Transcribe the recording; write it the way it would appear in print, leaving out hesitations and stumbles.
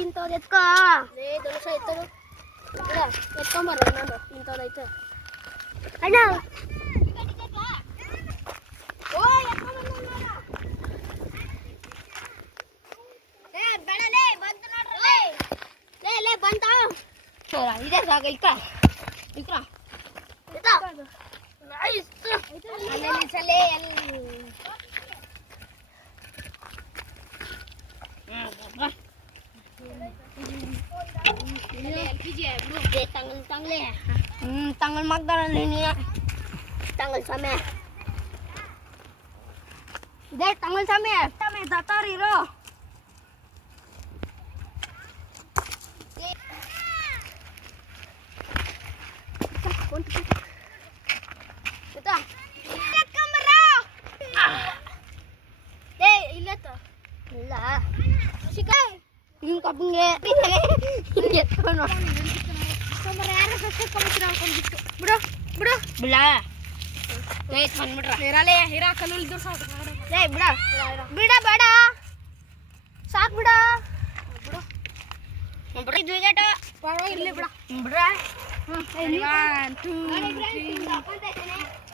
ಇಂಥದ್ದು ಎತ್ಕ ದೊಲಸ ಎತ್ತದು ಎತ್ಕೊಂಬರ ನಾನು ಇಂಥದ್ದೈತೆ ಅಣ್ಣ ಇದೇ ಸಾಕ ಇಕ್ಕ ಇಕ್ಕ ಸಲೇ tanggal magdaran ini ya tanggal sama deh tanggal sama datar iro kita kamera deh lihat tuh lah sikai ini kapungnya ini kono ಬಿಡ ಬಿಡ ಹಿರಾಲೆ ಹಿರಾ ಕಲ್ಲಲ್ಲಿ ಬಿಡ ಬಿಡ ಬೇಡ ಸಾಕು ಬಿಡ ಬಿಡ ದ್ವಿಗಟ ಇರ್ಲಿ ಬಿಡ ಬಿಡ 1 2 3